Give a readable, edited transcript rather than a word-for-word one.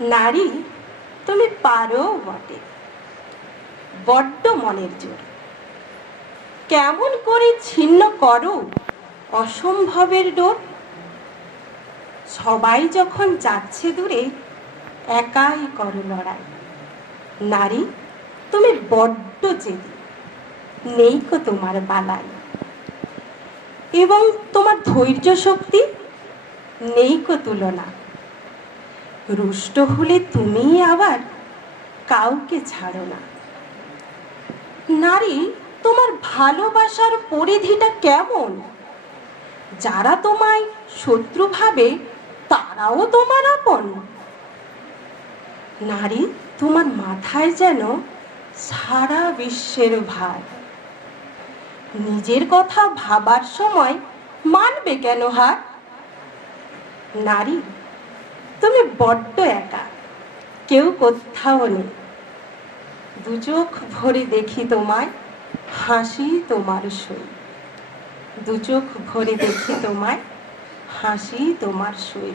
নারী, তুমি পারো বটে, বড্ড মনের জোর। কেমন করে ছিন্ন করো অসম্ভবের ডোর। সবাই যখন যাচ্ছে দূরে, একাই করো লড়াই। নারী, তুমি বড্ড জেদি, নেই কো তোমার বালাই। এবং তোমার ধৈর্য শক্তি নেই কো তুলনা। রুষ্ট হলে তুমি আবার কাউকে ছাড়ো না। নারী, তোমার ভালোবাসার পরিধিটা কেমন? যারা তোমায় শত্রু ভাবে তারাও তোমার আপন। নারী, তোমার মাথায় যেন সারা বিশ্বের ভার। নিজের কথা ভাবার সময় মানবে কেন হার? নারী, তুমি বড্ড একা, কেউ কোথাও নেই। দু চোখ ভরে দেখি তোমায়, হাসি তোমার সই। দু চোখ ভরে দেখি তোমায়, হাসি তোমার সই।